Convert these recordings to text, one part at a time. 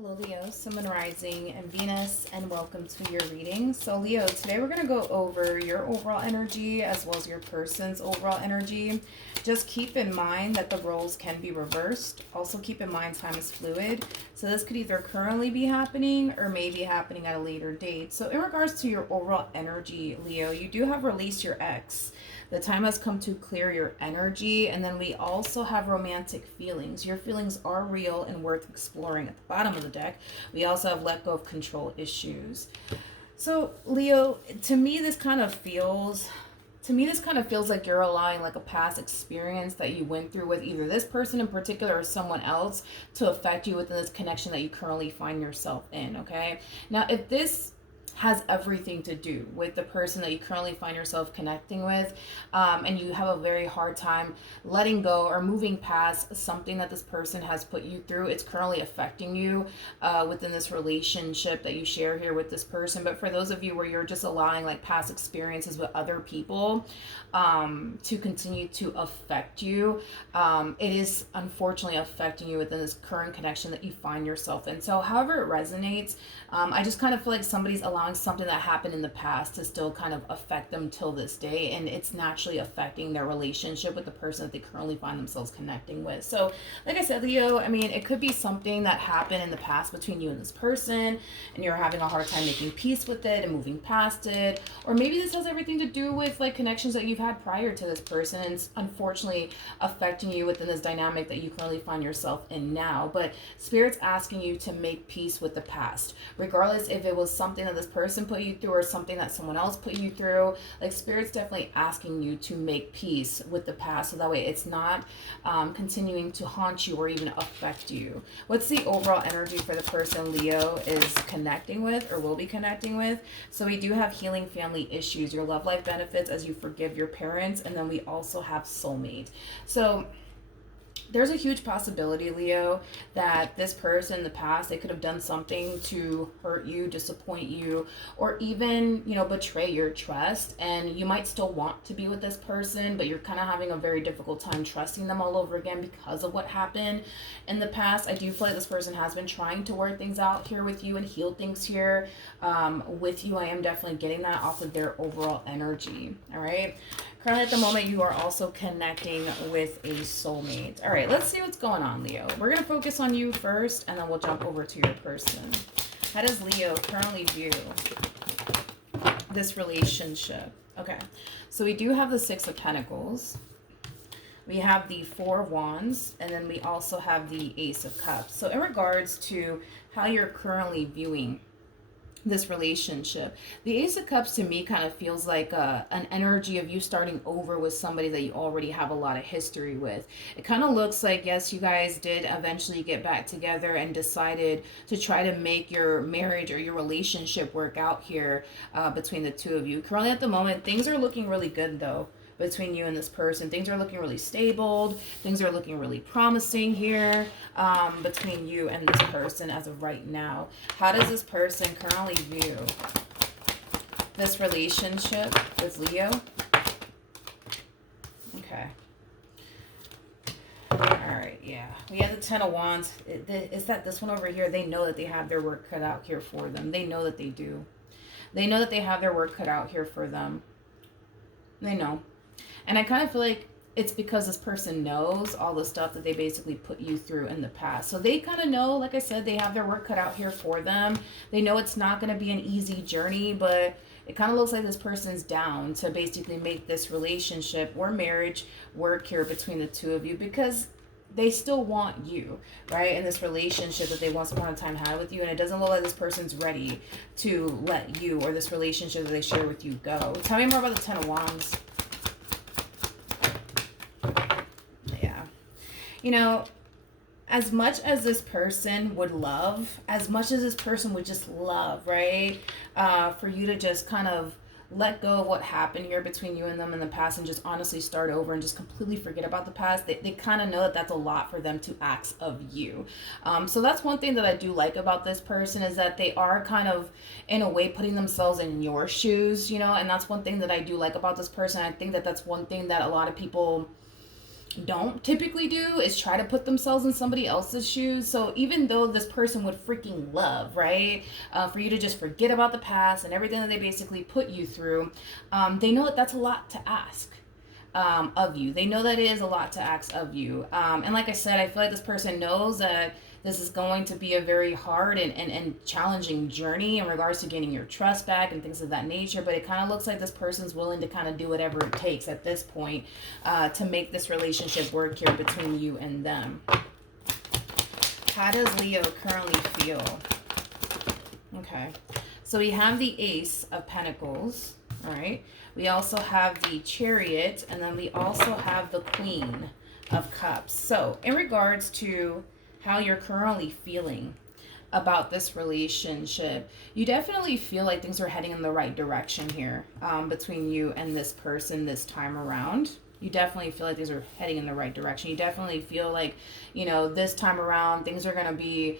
Hello Leo, Sun, Moon, Rising, and Venus, and welcome to your reading. So Leo, today we're going to go over your overall energy as well as your person's overall energy. Just keep in mind that the roles can be reversed. Also keep in mind time is fluid. So this could either currently be happening or maybe happening at a later date. So in regards to your overall energy, Leo, you do have released your ex. The time has come to clear your energy. And then we also have romantic feelings. Your feelings are real and worth exploring at the bottom of the deck. We also have let go of control issues. So Leo, to me this kind of feels like you're allowing like a past experience that you went through with either this person in particular or someone else to affect you within this connection that you currently find yourself in. Okay, now if this has everything to do with the person that you currently find yourself connecting with, and you have a very hard time letting go or moving past something that this person has put you through. It's currently affecting you within this relationship that you share here with this person. But for those of you where you're just allowing like past experiences with other people to continue to affect you, it is unfortunately affecting you within this current connection that you find yourself in. So however it resonates, I just kind of feel like somebody's allowing something that happened in the past to still kind of affect them till this day, and it's naturally affecting their relationship with the person that they currently find themselves connecting with. So like I said, Leo, I mean, it could be something that happened in the past between you and this person and you're having a hard time making peace with it and moving past it, or maybe this has everything to do with like connections that you've had prior to this person and it's unfortunately affecting you within this dynamic that you currently find yourself in now. But Spirit's asking you to make peace with the past, regardless if it was something that this person put you through or something that someone else put you through. Like Spirit's definitely asking you to make peace with the past, so that way it's not continuing to haunt you or even affect you. What's the overall energy for the person Leo is connecting with or will be connecting with? So we do have healing family issues, your love life benefits as you forgive your parents, and then we also have soulmate. So there's a huge possibility, Leo, that this person in the past, they could have done something to hurt you, disappoint you, or even, betray your trust. And you might still want to be with this person, but you're kind of having a very difficult time trusting them all over again because of what happened in the past. I do feel like this person has been trying to work things out here with you and heal things here with you. I am definitely getting that off of their overall energy. All right. Currently at the moment, you are also connecting with a soulmate. All right, let's see what's going on, Leo. We're going to focus on you first, and then we'll jump over to your person. How does Leo currently view this relationship? Okay, so we do have the Six of Pentacles. We have the Four of Wands, and then we also have the Ace of Cups. So in regards to how you're currently viewing this relationship, the Ace of Cups to me kind of feels like an energy of you starting over with somebody that you already have a lot of history with. It kind of looks like, yes, you guys did eventually get back together and decided to try to make your marriage or your relationship work out here between the two of you. Currently at the moment, things are looking really good though between you and this person. Things are looking really stable. Things are looking really promising here between you and this person as of right now. How does this person currently view this relationship with Leo? Okay. All right, yeah. We have the Ten of Wands. Is that this one over here? They know that they have their work cut out here for them. They know that they do. They know that they have their work cut out here for them. They know. And I kind of feel like it's because this person knows all the stuff that they basically put you through in the past. So they kind of know, like I said, they have their work cut out here for them. They know it's not going to be an easy journey, but it kind of looks like this person's down to basically make this relationship or marriage work here between the two of you, because they still want you, right? In this relationship that they once upon a time had with you. And it doesn't look like this person's ready to let you or this relationship that they share with you go. Tell me more about the Ten of Wands. As much as this person would love, as much as this person would just love, right? For you to just kind of let go of what happened here between you and them in the past and just honestly start over and just completely forget about the past. They kind of know that that's a lot for them to ask of you. So that's one thing that I do like about this person, is that they are kind of, in a way, putting themselves in your shoes, and that's one thing that I do like about this person. I think that that's one thing that a lot of people don't typically do is try to put themselves in somebody else's shoes. So even though this person would freaking love, right, for you to just forget about the past and everything that they basically put you through, they know that that's a lot to ask of you. They know that it is a lot to ask of you. And like I said, I feel like this person knows that this is going to be a very hard and challenging journey in regards to gaining your trust back and things of that nature. But it kind of looks like this person's willing to kind of do whatever it takes at this point to make this relationship work here between you and them. How does Leo currently feel? Okay. So we have the Ace of Pentacles, all right? We also have the Chariot, and then we also have the Queen of Cups. So in regards to how you're currently feeling about this relationship, you definitely feel like things are heading in the right direction here between you and this person this time around. You definitely feel like things are heading in the right direction. You definitely feel like, you know, this time around things are going to be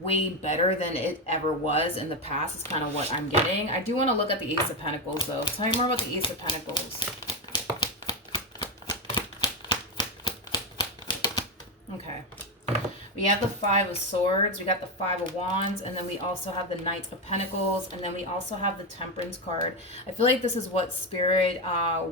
way better than it ever was in the past is kind of what I'm getting. I do want to look at the Ace of Pentacles though. Tell me more about the Ace of Pentacles. Okay. We have the Five of Swords, we got the Five of Wands, and then we also have the Knight of Pentacles, and then we also have the Temperance card. I feel like this is what Spirit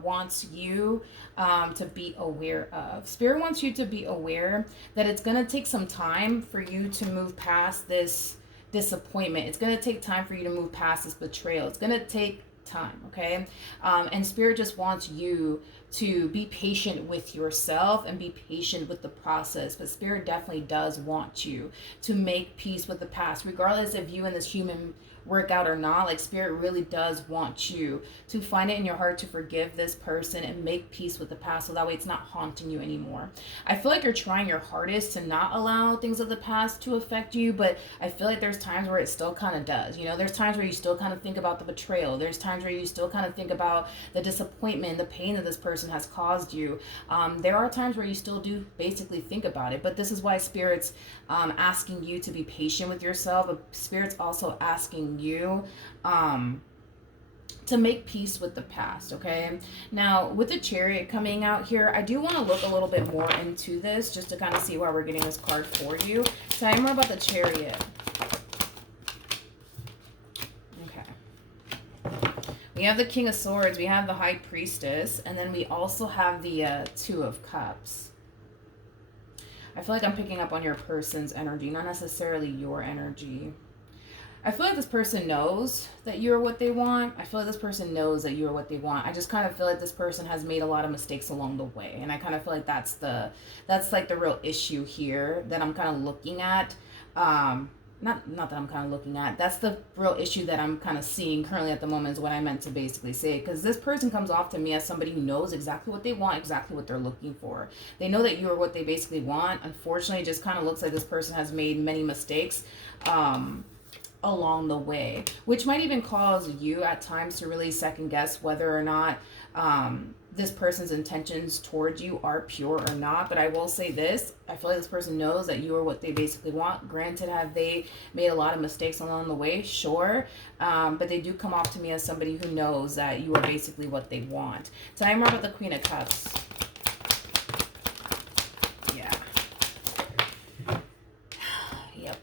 wants you to be aware of. Spirit wants you to be aware that it's going to take some time for you to move past this disappointment. It's going to take time for you to move past this betrayal. It's going to take time, okay? And Spirit just wants you to be patient with yourself and be patient with the process. But Spirit definitely does want you to make peace with the past, regardless if you and this human work out or not. Like, Spirit really does want you to find it in your heart to forgive this person and make peace with the past, so that way it's not haunting you anymore. I feel like you're trying your hardest to not allow things of the past to affect you, but I feel like there's times where it still kind of does. You know, there's times where you still kind of think about the betrayal. There's times where you still kind of think about the disappointment, the pain that this person has caused you. There are times where you still do basically think about it, but this is why Spirit's asking you to be patient with yourself. But Spirit's also asking you to make peace with the past, okay? Now, with the Chariot coming out here, I do want to look a little bit more into this just to kind of see why we're getting this card for you. Tell me more about the Chariot. Okay. We have the King of Swords, we have the High Priestess, and then we also have the Two of Cups. I feel like I'm picking up on your person's energy, not necessarily your energy. I feel like this person knows that you're what they want. I feel like this person knows that you're what they want. I just kind of feel like this person has made a lot of mistakes along the way. And I kind of feel like that's like the real issue here that I'm kind of looking at. Not that I'm kind of looking at. That's the real issue that I'm kind of seeing currently at the moment is what I meant to basically say. Because this person comes off to me as somebody who knows exactly what they want, exactly what they're looking for. They know that you are what they basically want. Unfortunately, it just kind of looks like this person has made many mistakes along the way, which might even cause you at times to really second guess whether or not this person's intentions towards you are pure or not. But I will say this, I feel like this person knows that you are what they basically want. Granted, have they made a lot of mistakes along the way? Sure. But they do come off to me as somebody who knows that you are basically what they want. Tell me more about the Queen of Cups. Yeah. Yep.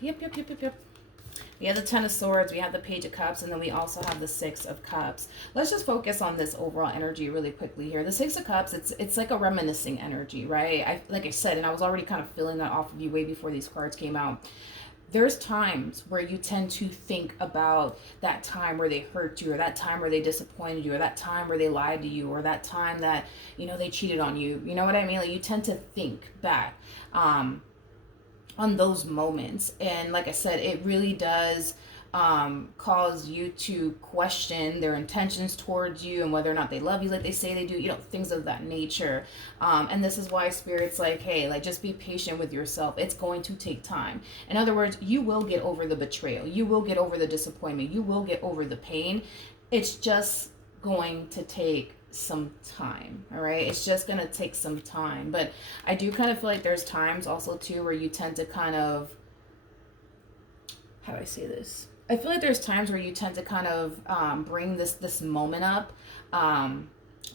We have the Ten of Swords, we have the Page of Cups, and then we also have the Six of Cups. Let's just focus on this overall energy really quickly here. The Six of Cups, it's like a reminiscing energy, right? Like I said, and I was already kind of feeling that off of you way before these cards came out. There's times where you tend to think about that time where they hurt you, or that time where they disappointed you, or that time where they lied to you, or that time that, you know, they cheated on you. You know what I mean? Like, you tend to think back on those moments. And like I said, it really does cause you to question their intentions towards you and whether or not they love you like they say they do, you know, things of that nature. And this is why Spirit's like, hey, like, just be patient with yourself. It's going to take time. In other words, you will get over the betrayal. You will get over the disappointment. You will get over the pain. It's just going to take some time. All right, it's just gonna take some time. But I do kind of feel like there's times also too where you tend to kind of, how do I say this, I feel like there's times where you tend to kind of bring this moment up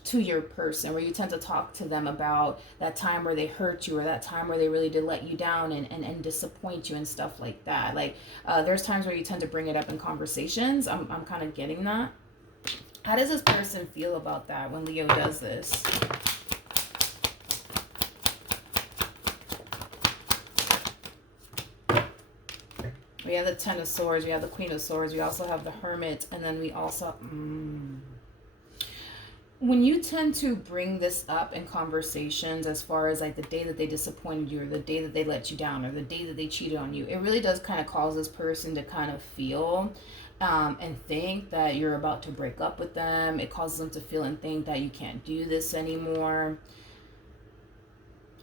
to your person, where you tend to talk to them about that time where they hurt you, or that time where they really did let you down and disappoint you and stuff like that. Like there's times where you tend to bring it up in conversations. I'm kind of getting that. How does this person feel about that when Leo does this? We have the Ten of Swords, we have the Queen of Swords, we also have the Hermit, and then we also... When you tend to bring this up in conversations, as far as like the day that they disappointed you, or the day that they let you down, or the day that they cheated on you, it really does kind of cause this person to kind of feel and think that you're about to break up with them. It causes them to feel and think that you can't do this anymore.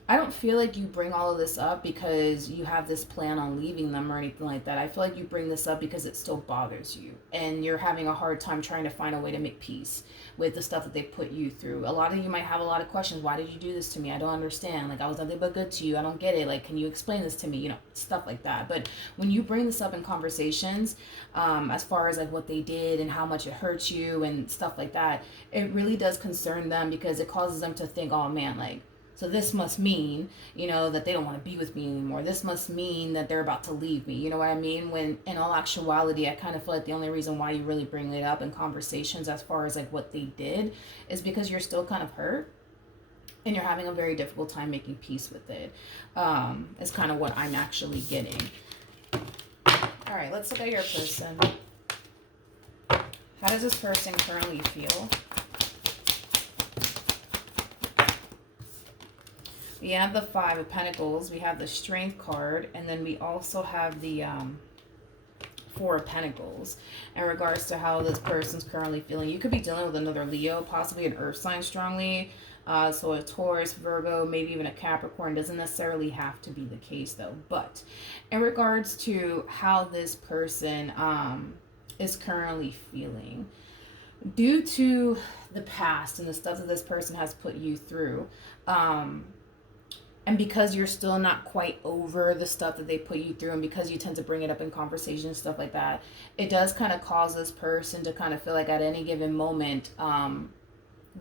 I don't feel like you bring all of this up because you have this plan on leaving them or anything like that. I feel like you bring this up because it still bothers you, and you're having a hard time trying to find a way to make peace with the stuff that they put you through. A lot of you might have a lot of questions. Why did you do this to me? I don't understand. Like, I was nothing but good to you. I don't get it. Like, can you explain this to me? You know, stuff like that. But when you bring this up in conversations, as far as like what they did and how much it hurts you and stuff like that, it really does concern them, because it causes them to think, oh man, like, so this must mean, you know, that they don't want to be with me anymore. This must mean that they're about to leave me. You know what I mean? When in all actuality, I kind of feel like the only reason why you really bring it up in conversations as far as like what they did is because you're still kind of hurt and you're having a very difficult time making peace with it. Is kind of what I'm actually getting. All right, let's look at your person. How does this person currently feel? We have the Five of Pentacles, we have the Strength card, and then we also have the Four of Pentacles in regards to how this person's currently feeling. You could be dealing with another Leo, possibly an Earth sign strongly. So a Taurus, Virgo, maybe even a Capricorn. Doesn't necessarily have to be the case though. But in regards to how this person is currently feeling, due to the past and the stuff that this person has put you through, and because you're still not quite over the stuff that they put you through, and because you tend to bring it up in conversations and stuff like that, it does kind of cause this person to kind of feel like at any given moment,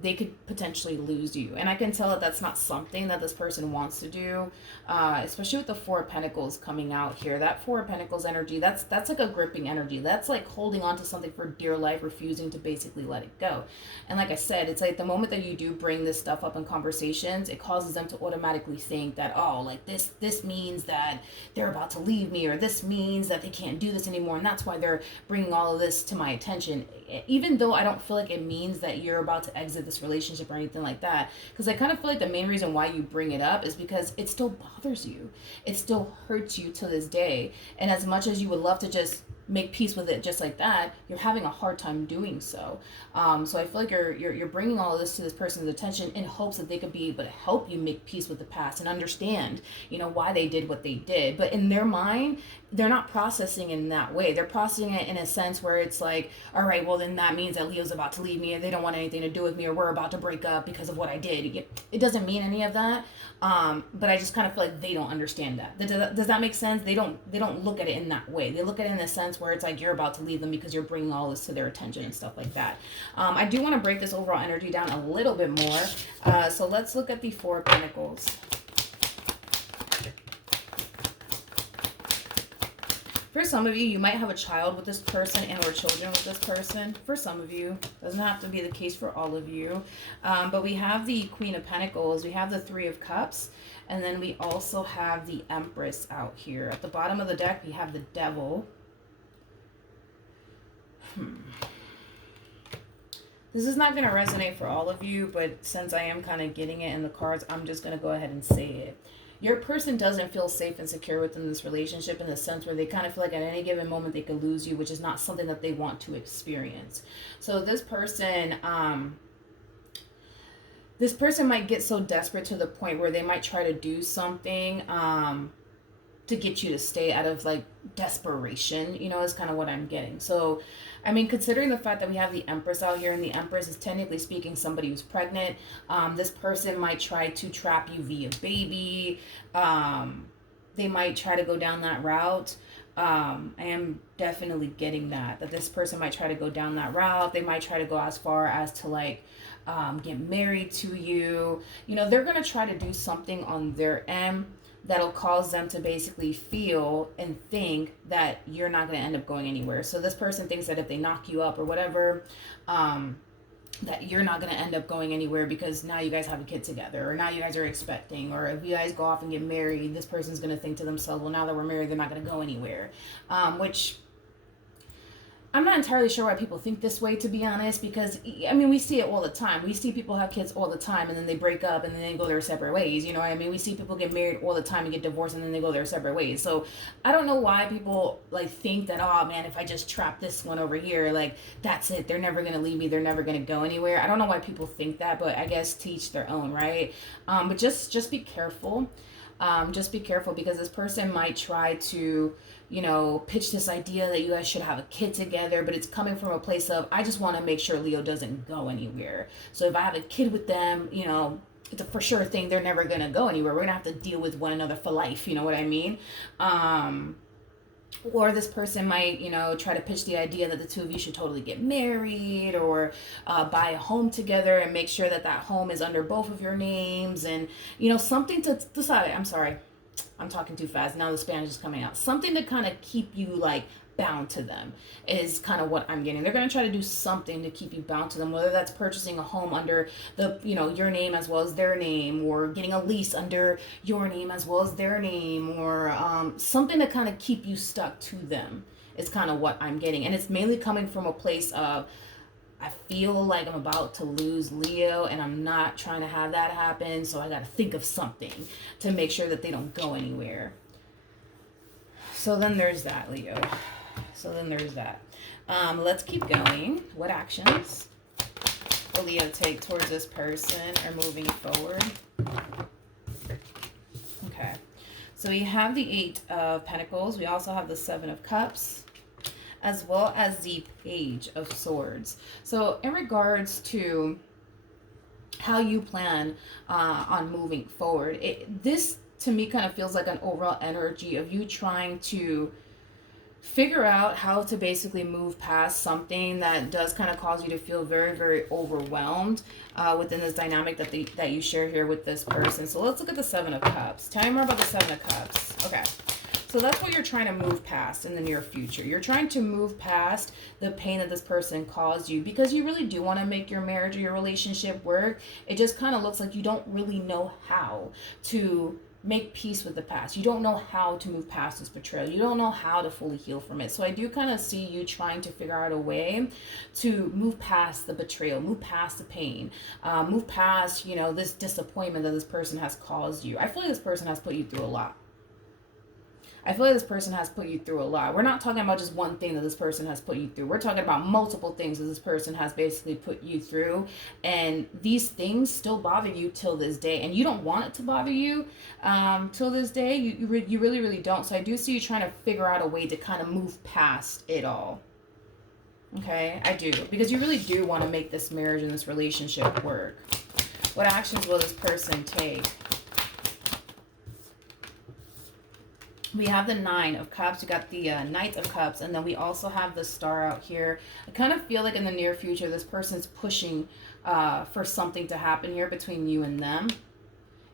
they could potentially lose you. And I can tell that that's not something that this person wants to do, especially with the Four of Pentacles coming out here. That Four of Pentacles energy, that's like a gripping energy. That's like holding on to something for dear life, refusing to basically let it go. And like I said, it's like the moment that you do bring this stuff up in conversations, it causes them to automatically think that, oh, like this means that they're about to leave me, or this means that they can't do this anymore, and that's why they're bringing all of this to my attention. Even though I don't feel like it means that you're about to exit this relationship or anything like that, because I kind of feel like the main reason why you bring it up is because it still bothers you. It still hurts you to this day. And as much as you would love to just make peace with it just like that, you're having a hard time doing so. So I feel like you're bringing all of this to this person's attention in hopes that they could be able to help you make peace with the past and understand, you know, why they did what they did. But in their mind, they're not processing it in that way. They're processing it in a sense where it's like, all right, well then that means that Leo's about to leave me, or they don't want anything to do with me, or we're about to break up because of what I did. It doesn't mean any of that. But I just kind of feel like they don't understand that. Does that make sense? They don't look at it in that way. They look at it in a sense where it's like you're about to leave them because you're bringing all this to their attention and stuff like that. I do want to break this overall energy down a little bit more. So let's look at the Four of Pentacles. For some of you, you might have a child with this person and or children with this person. For some of you, doesn't have to be the case for all of you. But we have the Queen of Pentacles, we have the Three of Cups, and then we also have the Empress out here. At the bottom of the deck, we have the Devil. This is not going to resonate for all of you, but since I am kind of getting it in the cards, I'm just going to go ahead and say it. Your person doesn't feel safe and secure within this relationship, in the sense where they kind of feel like at any given moment they could lose you, which is not something that they want to experience. So this person might get so desperate to the point where they might try to do something to get you to stay, out of like desperation, you know, is kind of what I'm getting. So I mean, considering the fact that we have the Empress out here, and the Empress is technically speaking somebody who's pregnant, this person might try to trap you via baby. They might try to go down that route. I am definitely getting that this person might try to go down that route. They might try to go as far as to like get married to you. You know, they're going to try to do something on their end that'll cause them to basically feel and think that you're not going to end up going anywhere. So this person thinks that if they knock you up or whatever, that you're not going to end up going anywhere because now you guys have a kid together, or now you guys are expecting, or if you guys go off and get married, this person's going to think to themselves, well, now that we're married, they're not going to go anywhere. Which I'm not entirely sure why people think this way, to be honest, because, I mean, we see it all the time. We see people have kids all the time, and then they break up, and then they go their separate ways, you know what I mean? We see people get married all the time and get divorced, and then they go their separate ways. So I don't know why people, like, think that, oh, man, if I just trap this one over here, like, that's it. They're never going to leave me. They're never going to go anywhere. I don't know why people think that, but I guess to each their own, right? But just be careful. Just be careful, because this person might try to, you know, pitch this idea that you guys should have a kid together, but it's coming from a place of, I just want to make sure Leo doesn't go anywhere. So if I have a kid with them, you know, it's a for sure thing. They're never going to go anywhere. We're going to have to deal with one another for life. You know what I mean? Or this person might, you know, try to pitch the idea that the two of you should totally get married, or buy a home together and make sure that that home is under both of your names, and, you know, something to decide. I'm sorry, I'm talking too fast. Now the Spanish is coming out. Something to kind of keep you, like, bound to them is kind of what I'm getting. They're going to try to do something to keep you bound to them, whether that's purchasing a home under the, you know, your name as well as their name, or getting a lease under your name as well as their name, or something to kind of keep you stuck to them is kind of what I'm getting. And it's mainly coming from a place of, I feel like I'm about to lose Leo, and I'm not trying to have that happen, so I got to think of something to make sure that they don't go anywhere. So then there's that, Leo. So then there's that. Let's keep going. What actions will Leo take towards this person or moving forward? Okay. So we have the 8 of Pentacles. We also have the 7 of Cups, as well as the Page of Swords. So in regards to how you plan on moving forward, this to me kind of feels like an overall energy of you trying to figure out how to basically move past something that does kind of cause you to feel very, very overwhelmed within this dynamic that you share here with this person. So let's look at the 7 of Cups. Tell me more about the 7 of Cups. Okay. So that's what you're trying to move past in the near future. You're trying to move past the pain that this person caused you, because you really do want to make your marriage or your relationship work. It just kind of looks like you don't really know how to make peace with the past. You don't know how to move past this betrayal. You don't know how to fully heal from it. So I do kind of see you trying to figure out a way to move past the betrayal, move past the pain, move past, you know, this disappointment that this person has caused you. I feel like this person has put you through a lot. We're not talking about just one thing that this person has put you through. We're talking about multiple things that this person has basically put you through. And these things still bother you till this day. And you don't want it to bother you till this day. You really, really don't. So I do see you trying to figure out a way to kind of move past it all. Okay, I do. Because you really do want to make this marriage and this relationship work. What actions will this person take? We have the 9 of Cups. We got the Knight of Cups. And then we also have the Star out here. I kind of feel like in the near future, this person's pushing for something to happen here between you and them.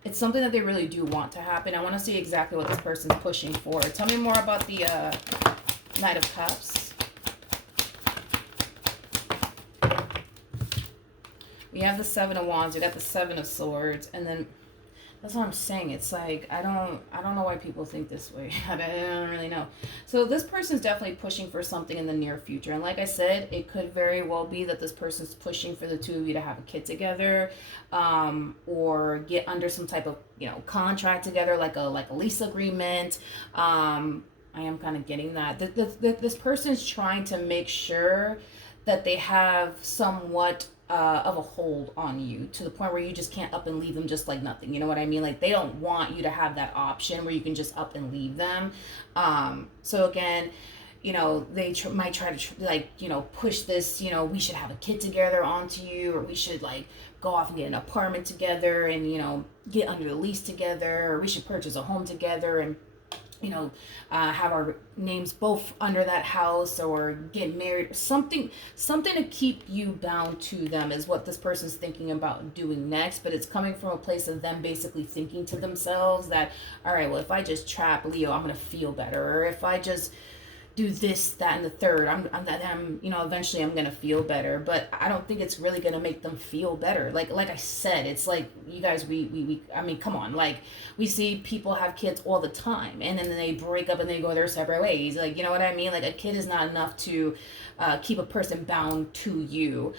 It's something that they really do want to happen. I want to see exactly what this person's pushing for. Tell me more about the Knight of Cups. We have the 7 of Wands. We got the 7 of Swords. And then that's what I'm saying. It's like, I don't know why people think this way. I don't really know. So this person's definitely pushing for something in the near future. And like I said, it could very well be that this person's pushing for the two of you to have a kid together, or get under some type of, you know, contract together, like a lease agreement. I am kind of getting that. This person's trying to make sure that they have somewhat of a hold on you, to the point where you just can't up and leave them just like nothing. You know what I mean? Like, they don't want you to have that option where you can just up and leave them. So again, you know, they might try to like, you know, push this, you know, we should have a kid together onto you, or we should like go off and get an apartment together and, you know, get under the lease together, or we should purchase a home together. And you know, have our names both under that house or get married, something to keep you bound to them is what this person's thinking about doing next. But it's coming from a place of them basically thinking to themselves that, all right, well, if I just trap Leo, I'm gonna feel better, or if I just do this, that, and the third, I'm you know, eventually I'm gonna feel better. But I don't think it's really gonna make them feel better. Like I said, it's like, you guys, we I mean, come on, like, we see people have kids all the time, and then they break up and they go their separate ways. Like, you know what I mean? Like, a kid is not enough to keep a person bound to you.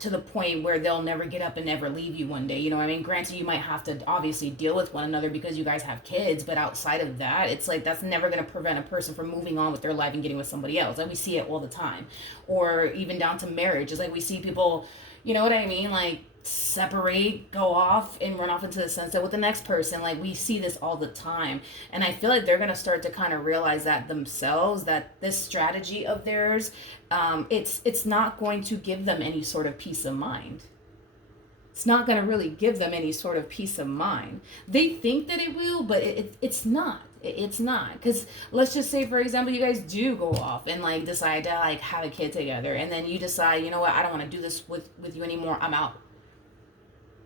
To the point where they'll never get up and never leave you one day. You know what I mean? Granted, you might have to obviously deal with one another because you guys have kids, but outside of that, it's like, that's never going to prevent a person from moving on with their life and getting with somebody else. Like, we see it all the time. Or even down to marriage. It's like, we see people, you know what I mean? Like, separate, go off, and run off into the sunset with the next person. Like, we see this all the time. And I feel like they're going to start to kind of realize that themselves, that this strategy of theirs, it's not going to give them any sort of peace of mind. It's not going to really give them any sort of peace of mind. They think that it will, but it's not. It's not. Because let's just say, for example, you guys do go off and like decide to like have a kid together, and then you decide, you know what, I don't want to do this with you anymore, I'm out.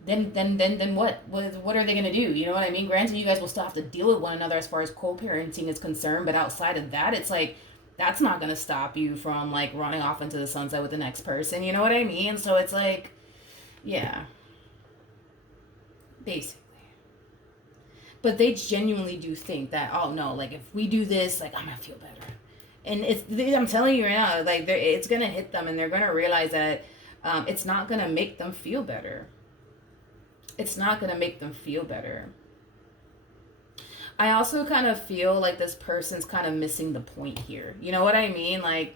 Then what? What are they gonna do? You know what I mean? Granted, you guys will still have to deal with one another as far as co-parenting is concerned, but outside of that, it's like, that's not gonna stop you from like running off into the sunset with the next person. You know what I mean? So it's like, yeah, basically. But they genuinely do think that, oh no, like, if we do this, like, I'm gonna feel better. And I'm telling you right now, like, it's gonna hit them, and they're gonna realize that it's not gonna make them feel better. It's not going to make them feel better. I also kind of feel like this person's kind of missing the point here. You know what I mean? Like,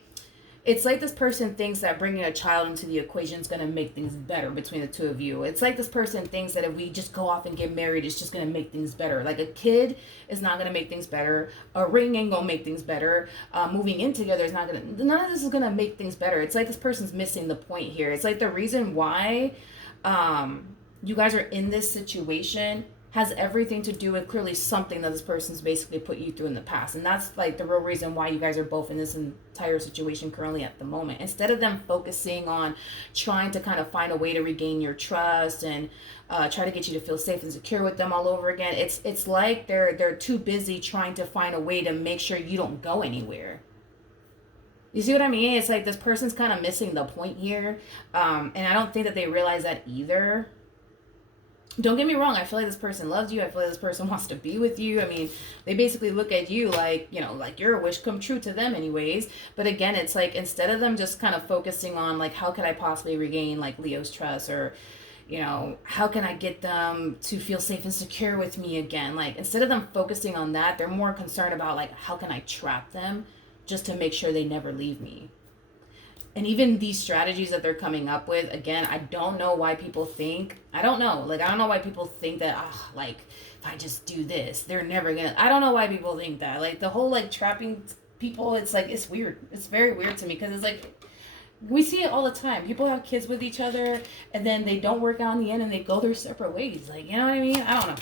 it's like this person thinks that bringing a child into the equation is going to make things better between the two of you. It's like this person thinks that if we just go off and get married, it's just going to make things better. Like, a kid is not going to make things better. A ring ain't going to make things better. Moving in together is not going to... None of this is going to make things better. It's like this person's missing the point here. It's like the reason why... you guys are in this situation has everything to do with clearly something that this person's basically put you through in the past. And that's like the real reason why you guys are both in this entire situation currently at the moment. Instead of them focusing on trying to kind of find a way to regain your trust and try to get you to feel safe and secure with them all over again, it's like they're too busy trying to find a way to make sure you don't go anywhere. You see what I mean? It's like this person's kind of missing the point here. And I don't think that they realize that either. Don't get me wrong, I feel like this person loves you. I feel like this person wants to be with you. I mean, they basically look at you like, you know, like you're a wish come true to them anyways. But again, it's like, instead of them just kind of focusing on like, how could I possibly regain like Leo's trust, or, you know, how can I get them to feel safe and secure with me again? Like, instead of them focusing on that, they're more concerned about like, how can I trap them just to make sure they never leave me? And even these strategies that they're coming up with, again, I don't know why people think, I don't know why people think that, like, if I just do this, they're never gonna, I don't know why people think that. Like, the whole, like, trapping people, it's like, it's weird. It's very weird to me, because it's like, we see it all the time. People have kids with each other, and then they don't work out in the end, and they go their separate ways. Like, you know what I mean? I don't know.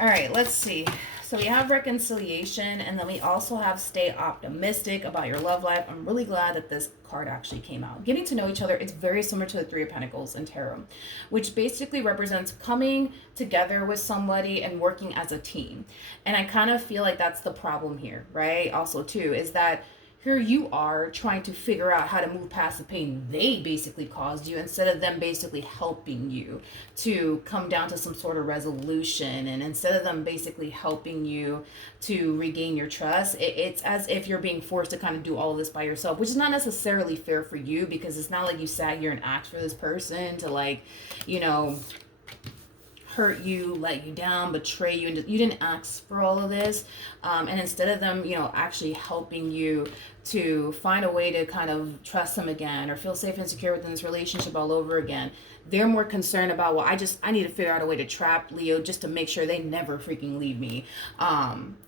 All right, let's see. So we have reconciliation, and then we also have stay optimistic about your love life. I'm really glad that this card actually came out. Getting to know each other, it's very similar to the Three of Pentacles in Tarot, which basically represents coming together with somebody and working as a team. And I kind of feel like that's the problem here, right? Also, too, is that here you are trying to figure out how to move past the pain they basically caused you, instead of them basically helping you to come down to some sort of resolution. And instead of them basically helping you to regain your trust, it's as if you're being forced to kind of do all of this by yourself, which is not necessarily fair for you, because it's not like you sat here and asked for this person to, like, you know, hurt you, let you down, betray you, and you didn't ask for all of this. And instead of them, you know, actually helping you to find a way to kind of trust them again or feel safe and secure within this relationship all over again, they're more concerned about, well, I need to figure out a way to trap Leo just to make sure they never freaking leave me,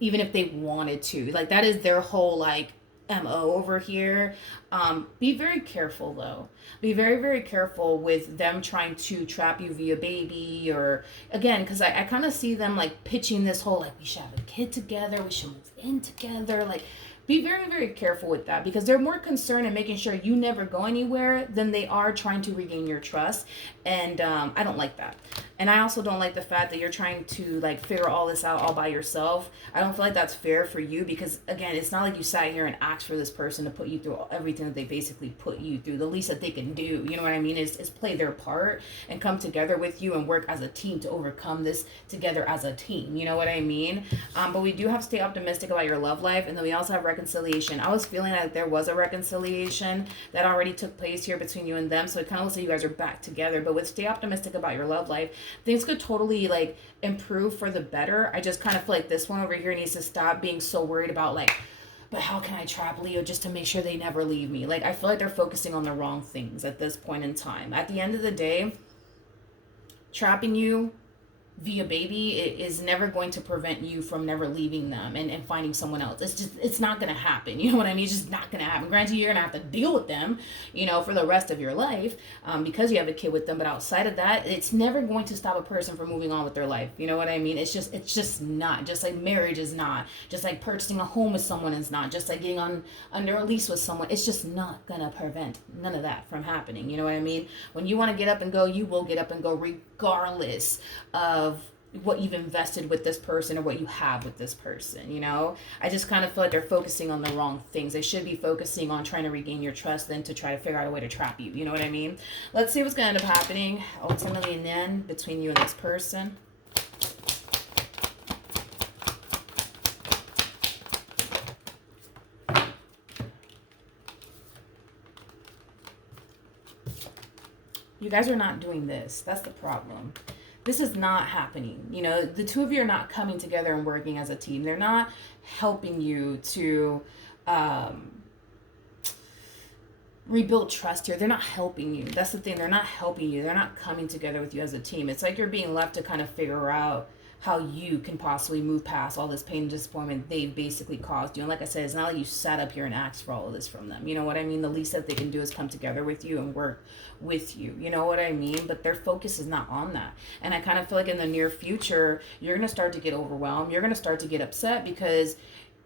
even if they wanted to. Like, that is their whole, like, MO over here. Be very careful though. Be very, very careful with them trying to trap you via baby, or again, because I kind of see them like pitching this whole like we should have a kid together, we should move in together. Like, be very, very careful with that, because they're more concerned in making sure you never go anywhere than they are trying to regain your trust. And I don't like that. And I also don't like the fact that you're trying to like figure all this out all by yourself. I don't feel like that's fair for you, because again, it's not like you sat here and asked for this person to put you through everything that they basically put you through. The least that they can do, you know what I mean, is play their part and come together with you and work as a team to overcome this together as a team. You know what I mean? But we do have to stay optimistic about your love life, and then we also have reconciliation. I was feeling like there was a reconciliation that already took place here between you and them, so it kind of looks like you guys are back together. But with stay optimistic about your love life, things could totally like improve for the better. I just kind of feel like this one over here needs to stop being so worried about like, but how can I trap Leo just to make sure they never leave me? Like, I feel like they're focusing on the wrong things at this point in time. At the end of the day, trapping you via baby is never going to prevent you from never leaving them and finding someone else. It's not going to happen. You know what I mean? It's just not going to happen. Granted, you're going to have to deal with them, you know, for the rest of your life, because you have a kid with them. But outside of that, it's never going to stop a person from moving on with their life. You know what I mean? It's just not. Just like marriage is not. Just like purchasing a home with someone is not. Just like getting under a lease with someone. It's just not going to prevent none of that from happening. You know what I mean? When you want to get up and go, you will get up and go regardless of what you've invested with this person or what you have with this person. You know, I just kind of feel like they're focusing on the wrong things. They should be focusing on trying to regain your trust than to try to figure out a way to trap you. You know what I mean? Let's see what's going to end up happening ultimately and then between you and this person. You guys are not doing this. That's the problem. This is not happening. You know, the two of you are not coming together and working as a team. They're not helping you to rebuild trust here. They're not helping you. That's the thing. They're not helping you. They're not coming together with you as a team. It's like you're being left to kind of figure out how you can possibly move past all this pain and disappointment they've basically caused you. And like I said, it's not like you sat up here and asked for all of this from them. You know what I mean? The least that they can do is come together with you and work with you. You know what I mean? But their focus is not on that. And I kind of feel like in the near future, you're going to start to get overwhelmed. You're going to start to get upset because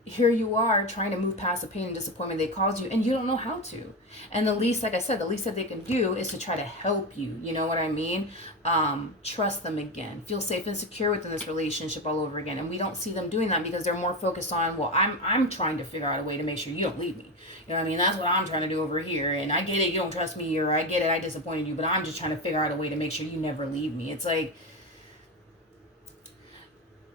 here you are trying to move past the pain and disappointment they caused you, and you don't know how to. And the least, like I said, the least that they can do is to try to help you. You know what I mean? Trust them again. Feel safe and secure within this relationship all over again. And we don't see them doing that because they're more focused on, well, I'm trying to figure out a way to make sure you don't leave me. You know what I mean? That's what I'm trying to do over here. And I get it, you don't trust me, or I get it, I disappointed you, but I'm just trying to figure out a way to make sure you never leave me. It's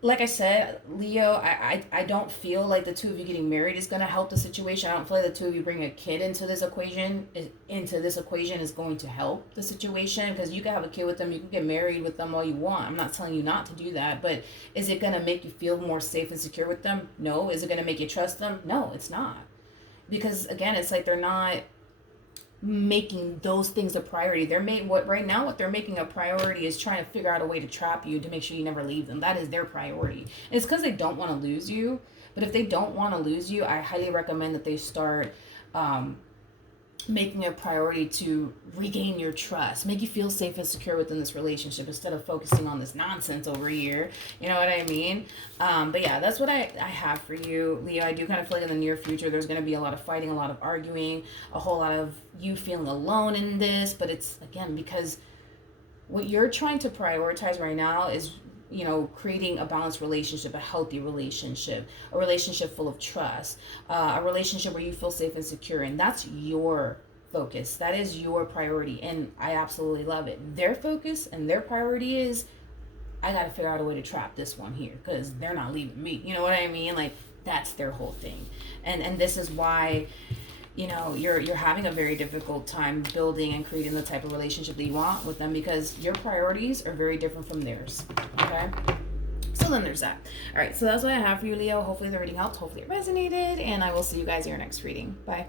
like I said, Leo, I don't feel like the two of you getting married is going to help the situation. I don't feel like the two of you bring a kid into this equation is going to help the situation, because you can have a kid with them, you can get married with them all you want. I'm not telling you not to do that, but is it going to make you feel more safe and secure with them? No. Is it going to make you trust them? No, it's not. Because again, it's like they're not making those things a priority. What they're making a priority is trying to figure out a way to trap you to make sure you never leave them. That is their priority. And it's because they don't want to lose you. But if they don't want to lose you, I highly recommend that they start making a priority to regain your trust, make you feel safe and secure within this relationship instead of focusing on this nonsense over here. You know what I mean? But yeah, that's what I have for you, Leo. I do kind of feel like in the near future there's going to be a lot of fighting, a lot of arguing, a whole lot of you feeling alone in this. But it's, again, because what you're trying to prioritize right now is, you know, creating a balanced relationship, a healthy relationship, a relationship full of trust, a relationship where you feel safe and secure. And that's your focus. That is your priority. And I absolutely love it. Their focus and their priority is, I got to figure out a way to trap this one here because they're not leaving me. You know what I mean? Like, that's their whole thing. And this is why, you know, you're having a very difficult time building and creating the type of relationship that you want with them, because your priorities are very different from theirs. Okay? So then there's that. All right, so that's what I have for you, Leo. Hopefully the reading helped. Hopefully it resonated. And I will see you guys in your next reading. Bye.